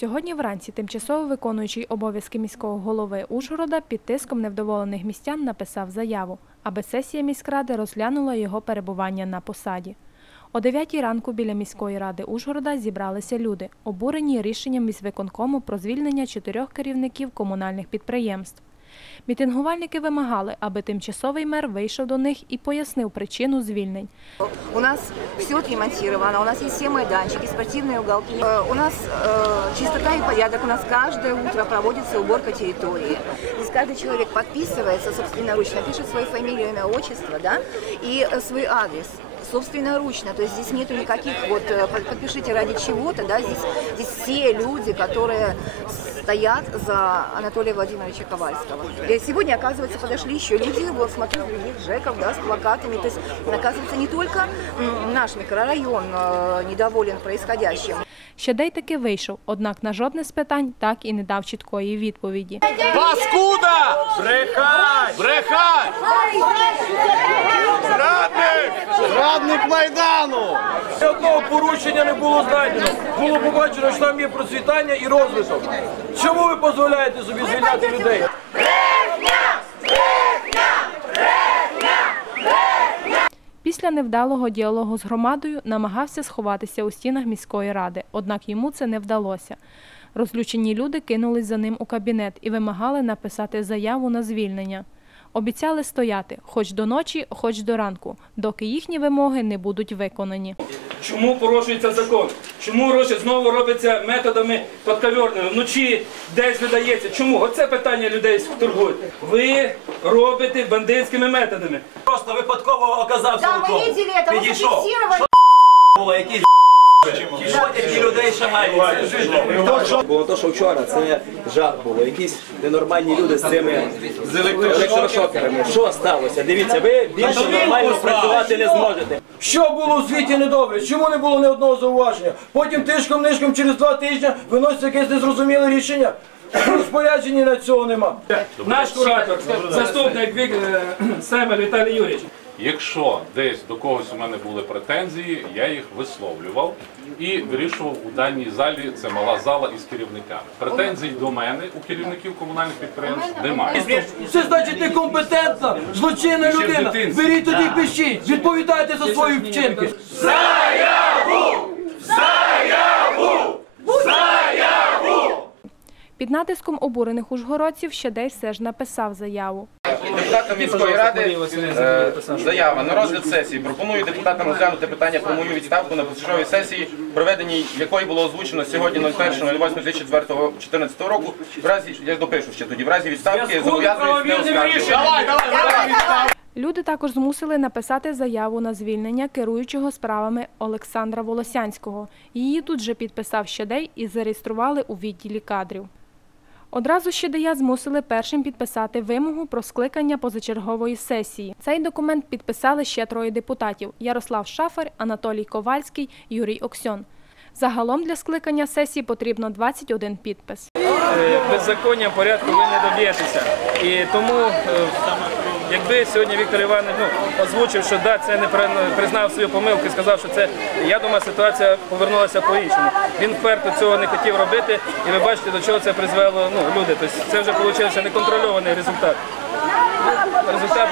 Сьогодні вранці тимчасово виконуючий обов'язки міського голови Ужгорода під тиском невдоволених містян написав заяву, аби сесія міськради розглянула його перебування на посаді. О 9 ранку біля міської ради Ужгорода зібралися люди, обурені рішенням міськвиконкому про звільнення чотирьох керівників комунальних підприємств. Мітингувальники вимагали, аби тимчасовий мер вийшов до них і пояснив причину звільнень. У нас все отремонтировано, у нас есть все майданчики, спортивные уголки. Э, У нас э, чистота и порядок, у нас каждое утро проводится уборка территории. Здесь каждый человек подписывается собственноручно, пишет свою фамилию, имя, отчество, да, и э, свой адрес собственноручно, то есть здесь нету никаких вот э, под- подпишите ради чего-то, да, здесь, здесь все люди, которые стоят за Анатолия Владимировича Ковальского. И сегодня, оказывается, подошли еще люди, вот смотрю, других ЖЭКов, да, с плакатами, то есть, оказывается, не только м, наш микрорайон э, недоволен происходящим, Щедей таки вийшов, однак на жодне з питань так і не дав чіткої відповіді. Паскуда! Брехай! Брехай! Зрадник Майдану! Ні одного порушення не було знайдено. Було побачено, що там є процвітання і розвиток. Чому ви дозволяєте собі звільняти людей? Після невдалого діалогу з громадою намагався сховатися у стінах міської ради, однак йому це не вдалося. Розлючені люди кинулись за ним у кабінет і вимагали написати заяву на звільнення. Обіцяли стояти хоч до ночі, хоч до ранку, доки їхні вимоги не будуть виконані. Чому порушується закон? Чому гроші знову робиться методами подковерними? Вночі десь видається. Чому? Оце питання людей турбує. Ви робите бандитськими методами. Просто випадково оказався Да, у мы тому. видели это, вы Підійшов. зафиксировали. Було то, що вчора це жах було. Якісь ненормальні люди з цими електрошокерами. Що сталося? Дивіться, ви більше нормально працювати не зможете. Що було у світі недобре? Чому не було ні одного зауваження? Потім тишком-нишком через два тижні виноситься якесь незрозуміле рішення. Розпорядження на цього нема. Наш куратор, заступник е, Віталій Юрійович. Якщо десь до когось у мене були претензії, я їх висловлював і вирішував у даній залі. Це мала зала із керівниками. Претензій до мене у керівників комунальних підприємств немає. Це значить некомпетентна, злочинна людина. Беріть тоді і пишіть, відповідайте за свої вчинки. Заяву! Під натиском обурених ужгородців Щедей все ж написав заяву. Депутатам міської ради е, заява на розгляд сесії. Пропоную депутатам розглянути питання про мою відставку на позачерговій сесії, проведеній якої було озвучено сьогодні 01.08.2014 року. В разі я допишу ще тоді. В разі відставки зобов'язуюсь не оскаржувати. Люди також змусили написати заяву на звільнення керуючого справами Олександра Волосянського. Її тут же підписав Щедей і зареєстрували у відділі кадрів. Одразу Щедея змусили першим підписати вимогу про скликання позачергової сесії. Цей документ підписали ще троє депутатів: Ярослав Шафар, Анатолій Ковальський, Юрій Оксьон. Загалом для скликання сесії потрібно 21 підпис. Е, Беззаконня порядку ви не доб'єтеся. І тому, е, якби сьогодні Віктор Іванович ну, озвучив, що да, це не признав свою помилку сказав, що це, я думаю, ситуація повернулася по-іншому. Він вперто цього не хотів робити, і ви бачите, до чого це призвело ну, люди. Тобто це вже вийшло неконтрольований результат. Результат